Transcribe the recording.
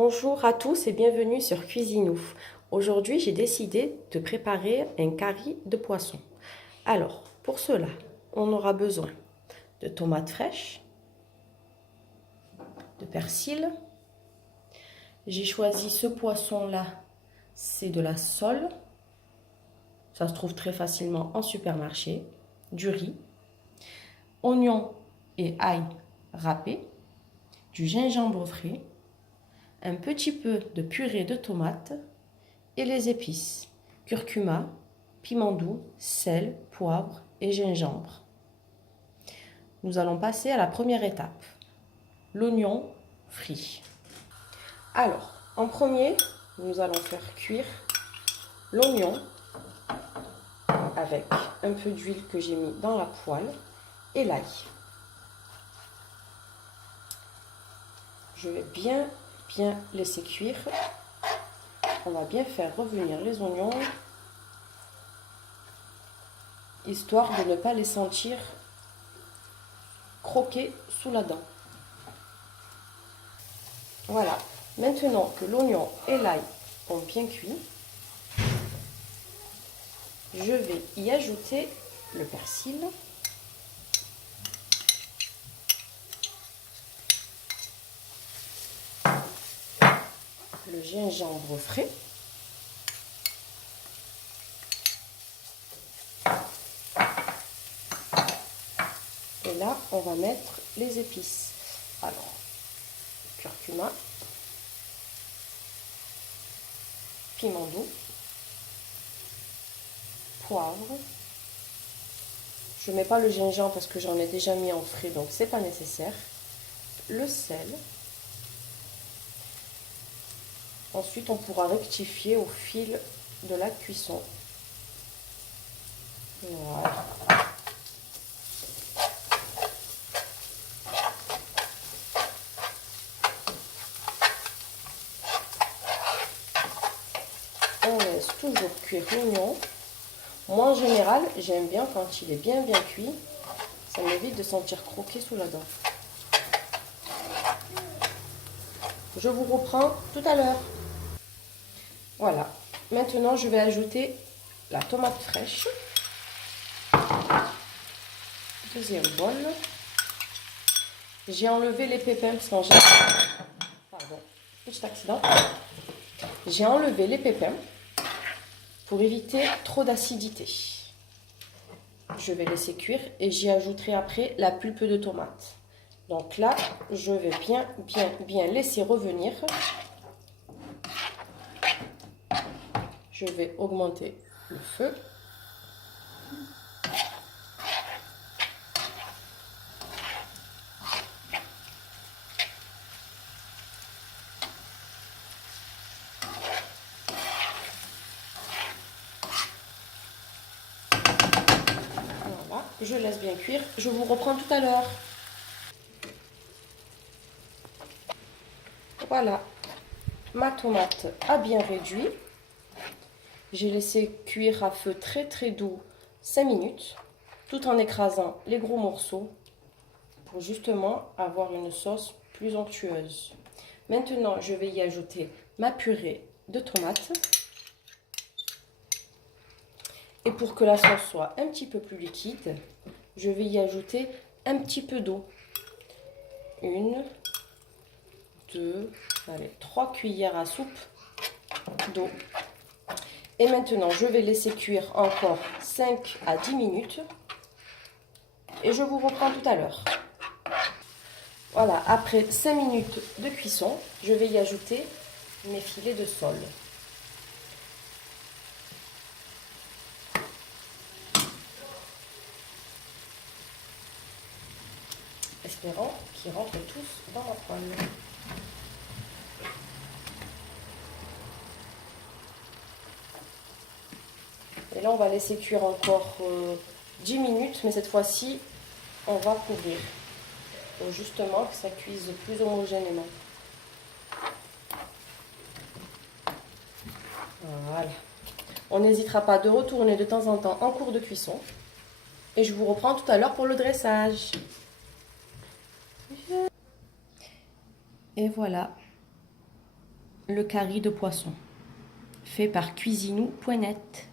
Bonjour à tous et bienvenue sur Cuisinou. Aujourd'hui, j'ai décidé de préparer un curry de poisson. Alors, pour cela, on aura besoin de tomates fraîches, de persil. J'ai choisi ce poisson-là, c'est de la sole. Ça se trouve très facilement en supermarché. Du riz, oignons et ail râpés, du gingembre frais, un petit peu de purée de tomates et les épices, curcuma, piment doux, sel, poivre et gingembre. Nous allons passer à la première étape, l'oignon frit. Alors, en premier, nous allons faire cuire l'oignon avec un peu d'huile que j'ai mis dans la poêle et l'ail. Je vais bien laisser cuire. On va bien faire revenir les oignons, histoire de ne pas les sentir croquer sous la dent. Voilà, maintenant que l'oignon et l'ail ont bien cuit, je vais y ajouter le persil, le gingembre frais, et là on va mettre les épices. Alors, curcuma, piment doux, poivre. Je ne mets pas le gingembre parce que j'en ai déjà mis en frais, donc c'est pas nécessaire. Le sel. Ensuite, on pourra rectifier au fil de la cuisson. Voilà. On laisse toujours cuire l'oignon. Moi, en général, j'aime bien quand il est bien cuit. Ça m'évite de sentir croquer sous la dent. Je vous reprends tout à l'heure. Voilà. Maintenant, je vais ajouter la tomate fraîche. Deuxième bol. J'ai enlevé les pépins parce que pardon, petit accident. J'ai enlevé les pépins pour éviter trop d'acidité. Je vais laisser cuire et j'y ajouterai après la pulpe de tomate. Donc là, je vais bien laisser revenir. Je vais augmenter le feu. Voilà, je laisse bien cuire. Je vous reprends tout à l'heure. Voilà, ma tomate a bien réduit. J'ai laissé cuire à feu très doux 5 minutes, tout en écrasant les gros morceaux pour justement avoir une sauce plus onctueuse. Maintenant, je vais y ajouter ma purée de tomates. Et pour que la sauce soit un petit peu plus liquide, je vais y ajouter un petit peu d'eau. 1, 2, allez, 3 cuillères à soupe d'eau. Et maintenant, je vais laisser cuire encore 5 à 10 minutes. Et je vous reprends tout à l'heure. Voilà, après 5 minutes de cuisson, je vais y ajouter mes filets de sole. Espérant qu'ils rentrent tous dans la poêle. Et là, on va laisser cuire encore 10 minutes, mais cette fois-ci, on va couvrir. Pour justement que ça cuise plus homogènement. Voilà. On n'hésitera pas de retourner de temps en temps en cours de cuisson. Et je vous reprends tout à l'heure pour le dressage. Et voilà. le curry de poisson, fait par cuisinou.net.